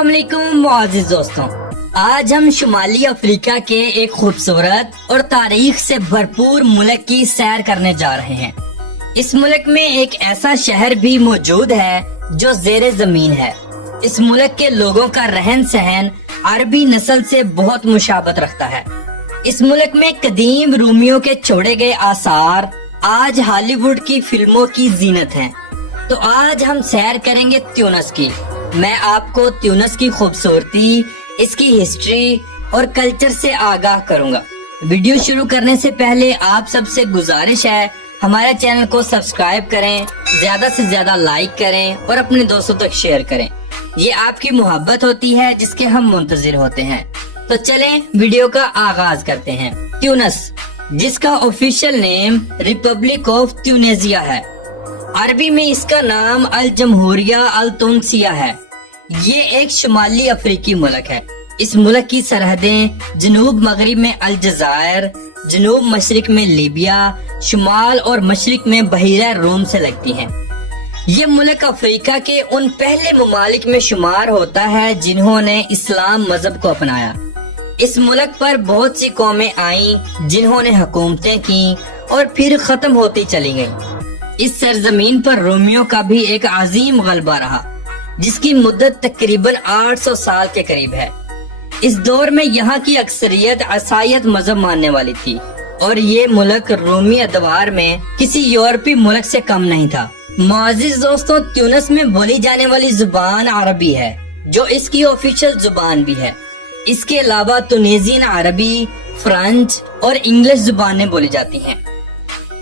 अस्सलाम वालेकुम मुआज़िज़ दोस्तों, आज हम शुमाली अफ्रीका के एक खूबसूरत और तारीख से भरपूर मुल्क की सैर करने जा रहे हैं। इस मुल्क में एक ऐसा शहर भी मौजूद है जो ज़ेरे ज़मीन है। इस मुल्क के लोगों का रहन सहन अरबी नस्ल से बहुत मुशाबत रखता है। इस मुल्क में कदीम रूमियों के छोड़े गए आसार आज हॉलीवुड की फिल्मों की जीनत हैं। तो आज हम सैर करेंगे ट्यूनिस की। मैं आपको ट्यूनिस की खूबसूरती, इसकी हिस्ट्री और कल्चर से आगाह करूंगा। वीडियो शुरू करने से पहले आप सबसे गुजारिश है, हमारे चैनल को सब्सक्राइब करें, ज्यादा से ज्यादा लाइक करें और अपने दोस्तों तक शेयर करें। ये आपकी मोहब्बत होती है जिसके हम मुंतजिर होते हैं। तो चलें वीडियो का आगाज करते हैं। ट्यूनिस, जिसका official name Republic of Tunisia है, अरबी में इसका नाम अल जमहूरिया अल तुनसिया है। ये एक शुमाली अफ्रीकी मुल्क है। इस मुल्क की सरहदें जनूब मगरिब में अलजायर, जनूब मशरिक में लीबिया, शुमाल और मशरिक में बहीरा रूम से लगती हैं। ये मुल्क अफ्रीका के उन पहले ममालिक में शुमार होता है जिन्होंने इस्लाम मजहब को अपनाया। इस मुल्क पर बहुत सी कौमें आईं जिन्होंने हुकूमतें की और फिर खत्म होती चली गईं। इस सरजमीन पर रोमियो का भी एक अजीम गलबा रहा जिसकी मुद्दत तकरीबन 800 साल के करीब है। इस दौर में यहाँ की अक्सरियत ईसाईयत मजहब मानने वाली थी और ये मुल्क रोमी अदवार में किसी यूरोपीय मुल्क से कम नहीं था। मुआज़िज़ दोस्तों, ट्यूनिस में बोली जाने वाली जुबान अरबी है जो इसकी ऑफिशियल जुबान भी है। इसके अलावा तुनीजियन अरबी, फ्रेंच और इंग्लिश जुबानें बोली जाती हैं।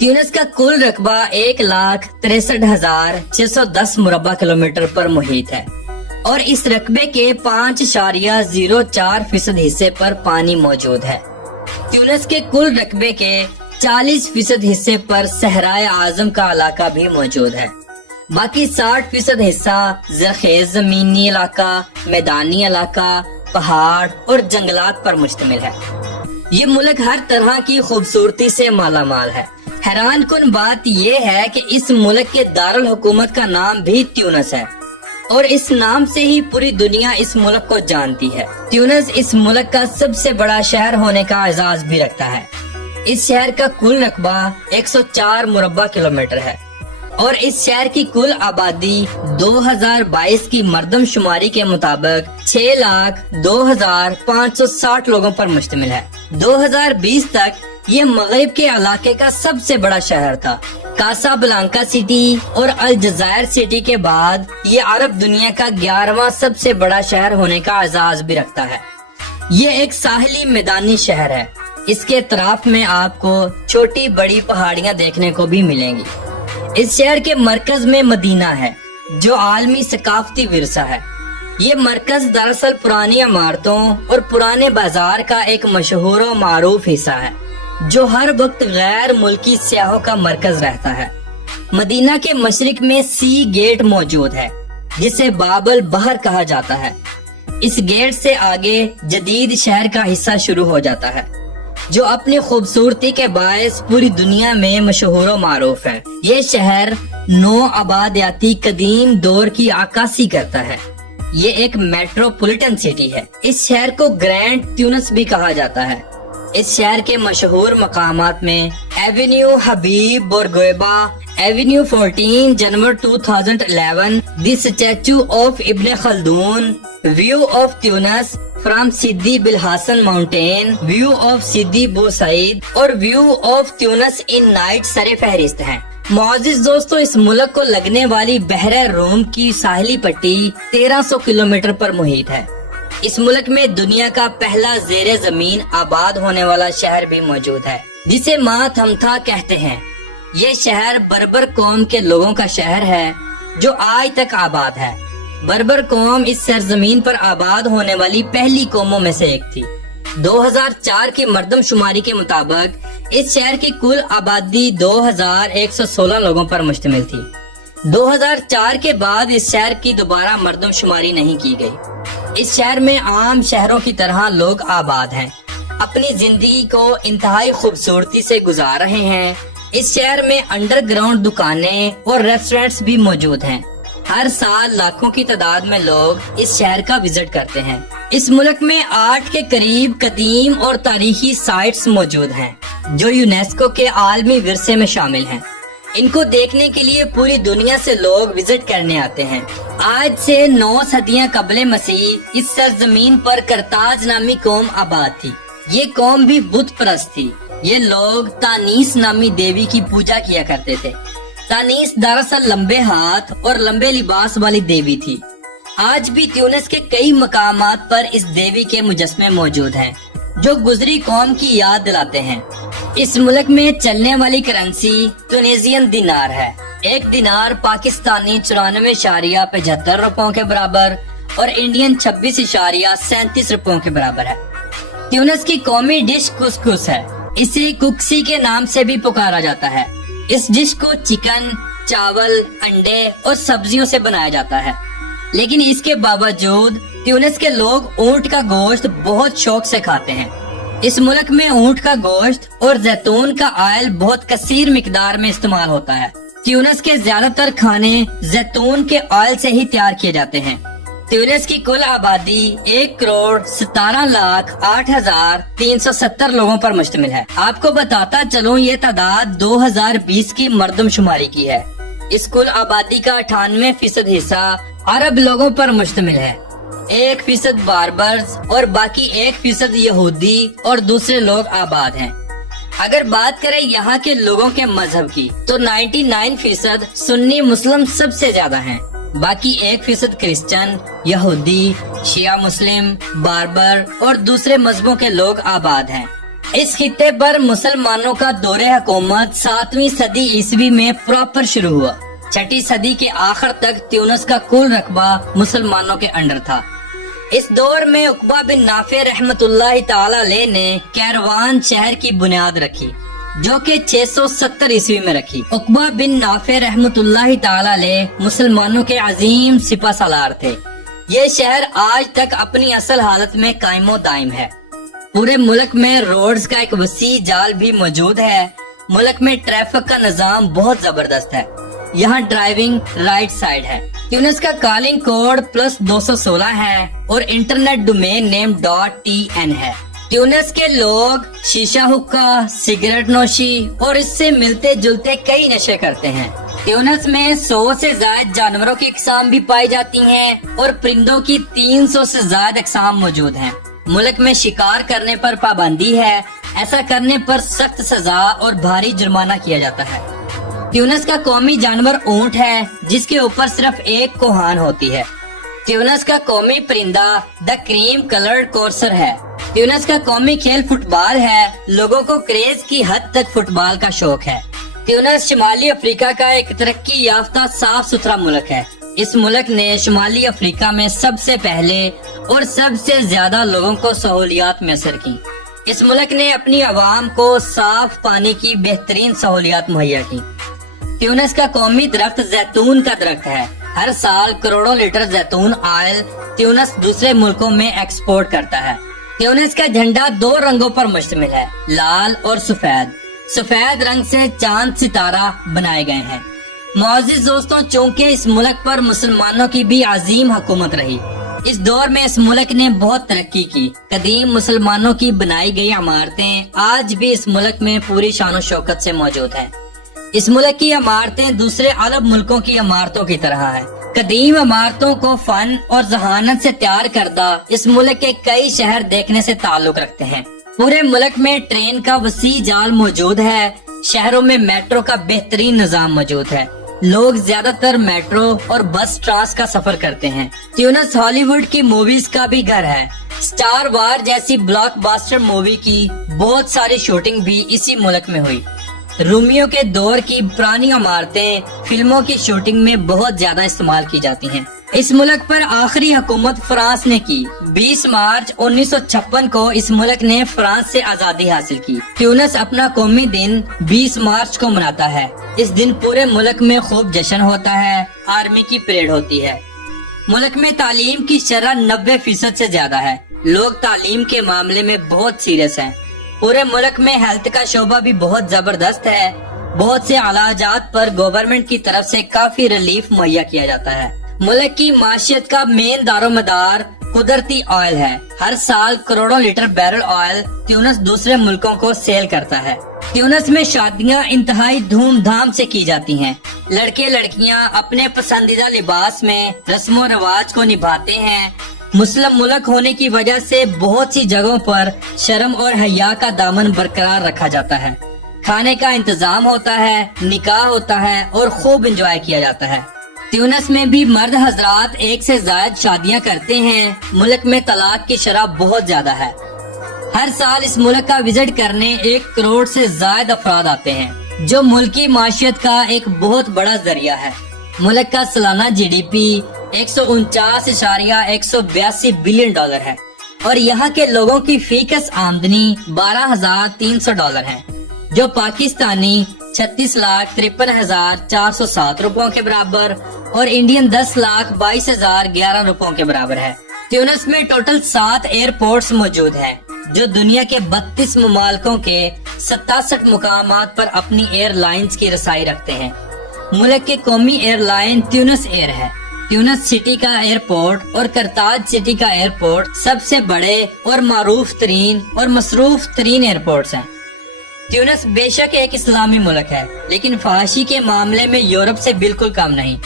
ट्यूनिस का कुल रकबा 1,63,610 मुरब्बा किलोमीटर पर मुहित है और इस रकबे के 5.04% हिस्से पर पानी मौजूद है। ट्यूनिस के कुल रकबे के 40% हिस्से पर सहराए आजम का इलाका भी मौजूद है। बाकी 60% हिस्सा ज़रखेज़ ज़मीनी इलाका, मैदानी इलाका, पहाड़ और जंगलात पर मुश्तमिल है। ये मुल्क हर तरह की खूबसूरती से मालामाल है। हैरान कुन बात यह है कि इस मुल्क के दारुल हुकूमत का नाम भी ट्यूनिस है और इस नाम से ही पूरी दुनिया इस मुल्क को जानती है। ट्यूनिस इस मुल्क का सबसे बड़ा शहर होने का एजाज भी रखता है। इस शहर का कुल रकबा 104 मुरब्बा किलोमीटर है और इस शहर की कुल आबादी 2022 की मर्दमशुमारी के मुताबिक 6,02,560 लोगों पर मुश्तमिल है। 2020 तक ये मगरिब के इलाके का सबसे बड़ा शहर था। कासाब्लांका सिटी और अलजायर सिटी के बाद ये अरब दुनिया का 11वां सबसे बड़ा शहर होने का एजाज भी रखता है। ये एक साहली मैदानी शहर है। इसके अतराफ में आपको छोटी बड़ी पहाड़ियां देखने को भी मिलेंगी। इस शहर के मरकज में मदीना है जो आलमी सकाफती विरसा है। ये मरकज दरअसल पुरानी इमारतों और पुराने बाजार का एक मशहूर और मारूफ हिस्सा है जो हर वक्त गैर मुल्की सयाहों का मरकज रहता है। मदीना के मशरिक में सी गेट मौजूद है जिसे बाबल बहर कहा जाता है। इस गेट से आगे जदीद शहर का हिस्सा शुरू हो जाता है जो अपनी खूबसूरती के बायस पूरी दुनिया में मशहूर और मारूफ है। ये शहर 9 आबादियाती कदीम दौर की आकाशी करता है। ये एक मेट्रोपॉलिटन सिटी है। इस शहर को ग्रैंड ट्यूनिस भी कहा जाता है। इस शहर के मशहूर मकामात में avenue Habib Bourguiba, avenue 14 January 2011, the statue of Ibn Khaldun, view of Tunis from Sidi Belhassen mountain, view of Sidi Bou Said और view of Tunis in night सरे फहरिस्त हैं। मुआज़िज़ दोस्तों, इस मुल्क को लगने वाली बहरे रोम की साहिली पट्टी 1300 किलोमीटर पर मुहित है। इस मुल्क में दुनिया का पहला ज़ेरे जमीन आबाद होने वाला शहर भी मौजूद है जिसे मा थमथा कहते हैं। ये शहर बर्बर कौम के लोगों का शहर है जो आज तक आबाद है। बर्बर कौम इस सरजमीन पर आबाद होने वाली पहली कौमों में से एक थी। 2004 की मर्दमशुमारी के मुताबिक इस शहर की कुल आबादी 2116 लोगों पर मुश्तमिल थी। 2004 के बाद इस शहर की दोबारा मर्दमशुमारी नहीं की गई। इस शहर में आम शहरों की तरह लोग आबाद हैं, अपनी जिंदगी को इंतहाई खूबसूरती से गुजार रहे हैं। इस शहर में अंडरग्राउंड दुकानें और रेस्टोरेंट्स भी मौजूद हैं। हर साल लाखों की तादाद में लोग इस शहर का विजिट करते हैं। इस मुल्क में आर्ट के करीब कदीम और तारीखी साइट्स मौजूद हैं जो यूनेस्को के आलमी विरसे में शामिल हैं। इनको देखने के लिए पूरी दुनिया से लोग विजिट करने आते हैं। आज से 9 सदियां कबले मसीह इस सरजमीन पर करताज नामी कौम आबाद थी। ये कौम भी बुत परस्त थी। ये लोग तानीस नामी देवी की पूजा किया करते थे। तानीस दरअसल लंबे हाथ और लंबे लिबास वाली देवी थी। आज भी ट्यूनिस के कई मकामात पर इस देवी के मुजस्मे मौजूद हैं जो गुजरी कौम की याद दिलाते हैं। इस मुल्क में चलने वाली करेंसी ट्यूनीसियन दिनार है। एक दिनार पाकिस्तानी 94.75 रुपयों के बराबर और इंडियन 26.37 रुपयों के बराबर है। ट्यूनिस की कौमी डिश कुसकुस है। इसे कुक्सी के नाम से भी पुकारा जाता है। इस डिश को चिकन, चावल, अंडे और सब्जियों से बनाया जाता है, लेकिन इसके बावजूद ट्यूनिस के लोग ऊंट का गोश्त बहुत शौक से खाते हैं। इस मुल्क में ऊंट का गोश्त और जैतून का ऑयल बहुत कसीर मिकदार में इस्तेमाल होता है। ट्यूनिस के ज्यादातर खाने जैतून के ऑयल से ही तैयार किए जाते हैं। ट्यूनिस की कुल आबादी 1,17,08,370 लोगों पर मुश्तमिल है। आपको बताता चलूं ये तादाद 2020 की मर्दमशुमारी की है। इस कुल आबादी का 98% हिस्सा अरब लोगों पर मुश्तमिल है। 1% बार्बर्स और बाकी 1% यहूदी और दूसरे लोग आबाद हैं। अगर बात करें यहाँ के लोगों के मजहब की तो 99% सुन्नी मुस्लिम सबसे ज्यादा हैं। बाकी 1% क्रिश्चियन, यहूदी, शिया मुस्लिम, बार्बर और दूसरे मजहबों के लोग आबाद हैं। इस खित्ते पर मुसलमानों का दौरे हुकूमत 7वीं सदी ईस्वी में प्रॉपर शुरू हुआ। 6ठी सदी के आखिर तक ट्यूनिस का कुल रकबा मुसलमानों के अंडर था। इस दौर में उकबा बिन नाफे रहमतुल्लाह ताला अलैह ने कैरवान शहर की बुनियाद रखी जो कि 670 ईस्वी में रखी। उकबा बिन नाफे रहमतुल्लाह ताला अलैह मुसलमानों के अजीम सिपा सालार थे। ये शहर आज तक अपनी असल हालत में कायमो दायम है। पूरे मुल्क में रोड्स का एक वसी जाल भी मौजूद है। मुल्क में ट्रैफिक का निजाम बहुत जबरदस्त है। यहाँ ड्राइविंग राइट साइड है। ट्यूनिस का कॉलिंग कोड +216 है और इंटरनेट डोमेन नेम .tn है। ट्यूनिस के लोग शीशा हुक्का, सिगरेट नोशी और इससे मिलते जुलते कई नशे करते हैं। ट्यूनिस में 100 से ज्यादा जानवरों की अक़साम भी पाई जाती हैं और परिंदों की 300 से ज्यादा अक़साम मौजूद हैं। मुल्क में शिकार करने पर पाबंदी है। ऐसा करने पर सख्त सजा और भारी जुर्माना किया जाता है। ट्यूनिस का कौमी जानवर ऊंट है जिसके ऊपर सिर्फ एक कोहान होती है। ट्यूनिस का कौमी परिंदा द क्रीम कलर्ड कोर्सर है। ट्यूनिस का कौमी खेल फुटबॉल है। लोगों को क्रेज की हद तक फुटबॉल का शौक है। ट्यूनिस शुमाली अफ्रीका का एक तरक्की याफ्ता साफ सुथरा मुल्क है। इस मुल्क ने शुमाली अफ्रीका में सबसे पहले और सबसे ज्यादा लोगों को सहूलियात मैसर की। इस मुल्क ने अपनी आवाम को साफ पानी की बेहतरीन सहूलियात मुहैया की। ट्यूनिस का कौमी दरख्त जैतून का दरख्त है। हर साल करोड़ों लीटर जैतून ऑयल ट्यूनिस दूसरे मुल्कों में एक्सपोर्ट करता है। ट्यूनिस का झंडा 2 रंगों पर मुश्तमिल है, लाल और सफेद। सफेद रंग से चांद सितारा बनाए गए हैं। मुअज़्ज़िज़ दोस्तों, चूँकि इस मुल्क पर मुसलमानों की भी अजीम हुकूमत रही, इस दौर में इस मुल्क ने बहुत तरक्की की। कदीम मुसलमानों की बनाई गई इमारतें आज भी इस मुल्क में पूरी शान शौकत से मौजूद हैं। इस मुल्क की इमारतें दूसरे अरब मुल्कों की इमारतों की तरह हैं। कदीम इमारतों को फन और जहानत से तैयार करदा इस मुल्क के कई शहर देखने से ताल्लुक रखते हैं। पूरे मुल्क में ट्रेन का वसी जाल मौजूद है। शहरों में मेट्रो का बेहतरीन निजाम मौजूद है। लोग ज्यादातर मेट्रो और बस ट्रांस का सफर करते हैं। ट्यूनिस हॉलीवुड की मूवीज का भी घर है। स्टार वार जैसी ब्लॉकबस्टर मूवी की बहुत सारी शूटिंग भी इसी मुल्क में हुई। रोमियो के दौर की पुरानी इमारतें फिल्मों की शूटिंग में बहुत ज्यादा इस्तेमाल की जाती हैं। इस मुल्क पर आखिरी हुकूमत फ्रांस ने की। 20 मार्च 1956 को इस मुल्क ने फ्रांस से आजादी हासिल की। ट्यूनिस अपना कौमी दिन 20 मार्च को मनाता है। इस दिन पूरे मुल्क में खूब जश्न होता है। आर्मी की परेड होती है। मुल्क में तालीम की शरह 90% से ज्यादा है। लोग तालीम के मामले में बहुत सीरियस हैं। पूरे मुल्क में हेल्थ का शोबा भी बहुत जबरदस्त है। बहुत से इलाजात पर गवर्नमेंट की तरफ से काफी रिलीफ मुहैया किया जाता है। मुल्क की माशियत का मेन दारोमदार कुदरती ऑयल है। हर साल करोड़ों लीटर बैरल ऑयल ट्यूनिस दूसरे मुल्कों को सेल करता है। ट्यूनिस में शादियां इंतहाई धूमधाम से की जाती हैं। लड़के लड़कियां अपने पसंदीदा लिबास में रस्मो रिवाज को निभाते हैं। मुस्लिम मुल्क होने की वजह से बहुत सी जगहों पर शर्म और हया का दामन बरकरार रखा जाता है। खाने का इंतजाम होता है, निकाह होता है और खूब एंजॉय किया जाता है। ट्यूनिस में भी मर्द हजरात एक से ज्यादा शादियां करते हैं। मुल्क में तलाक की शरह बहुत ज्यादा है। हर साल इस मुल्क का विजिट करने 1 करोड़ से ज्यादा अफराद आते हैं, जो मुल्की माशियत का एक बहुत बड़ा जरिया है। मुल्क का सालाना GDP 149.182 बिलियन डॉलर है और यहाँ के लोगों की फीकस आमदनी $12,300 है, जो पाकिस्तानी 36,53,407 रुपयों के बराबर और इंडियन 10,22,011 रुपयों के बराबर है। ट्यूनिस में टोटल 7 एयरपोर्ट्स मौजूद हैं, जो दुनिया के 32 ममालिकों के 67 मुकामात पर अपनी एयरलाइंस की रसाई रखते हैं। मुल्क के कौमी एयरलाइन ट्यूनिस एयर है। ट्यूनिस सिटी का एयरपोर्ट और करताज सिटी का एयरपोर्ट सबसे बड़े और मारूफ तरीन और मसरूफ तरीन एयरपोर्ट्स हैं। ट्यूनिस बेशक एक इस्लामी मुल्क है, लेकिन फहाशी के मामले में यूरोप से बिल्कुल कम नहीं।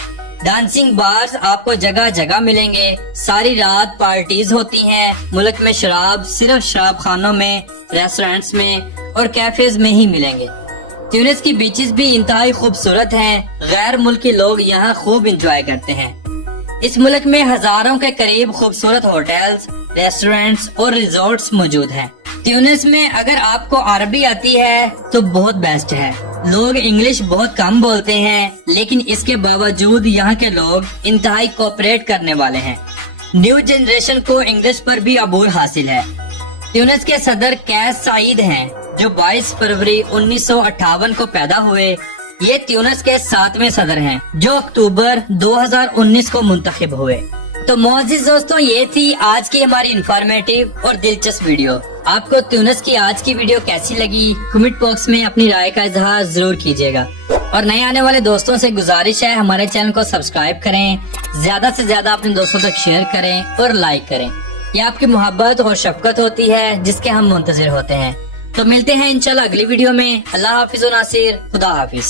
डांसिंग बार्स आपको जगह जगह मिलेंगे। सारी रात पार्टीज होती हैं। मुल्क में शराब सिर्फ शराब खानों में, रेस्टोरेंट्स में और कैफेज में ही मिलेंगे। ट्यूनिस की बीचेस भी इंतहाई खूबसूरत हैं। गैर मुल्की लोग यहाँ खूब इंजॉय करते हैं। इस मुल्क में हजारों के करीब खूबसूरत होटल्स, रेस्टोरेंट्स और रिजॉर्ट्स मौजूद हैं। ट्यूनिस में अगर आपको अरबी आती है तो बहुत बेस्ट है। लोग इंग्लिश बहुत कम बोलते हैं, लेकिन इसके बावजूद यहाँ के लोग इंतहाई कोऑपरेट करने वाले हैं। न्यू जनरेशन को इंग्लिश पर भी अबूर हासिल है। ट्यूनिस के सदर कैस साइद हैं, जो 22 फरवरी 1958 को पैदा हुए। ये ट्यूनिस के 7वें सदर हैं, जो अक्टूबर 2019 को मुंतखब हुए। तो मौजूद दोस्तों, ये थी आज की हमारी इंफॉर्मेटिव और दिलचस्प वीडियो। आपको ट्यूनिस की आज की वीडियो कैसी लगी, कमेंट बॉक्स में अपनी राय का इजहार जरूर कीजिएगा। और नए आने वाले दोस्तों से गुजारिश है, हमारे चैनल को सब्सक्राइब करें, ज्यादा से ज्यादा अपने दोस्तों तक शेयर करें और लाइक करें। ये आपकी मोहब्बत और शफकत होती है, जिसके हम मुंतजिर होते हैं। तो मिलते हैं इंशाल्लाह अगली वीडियो में। अल्लाह हाफिज और नासिर, खुदा हाफिज।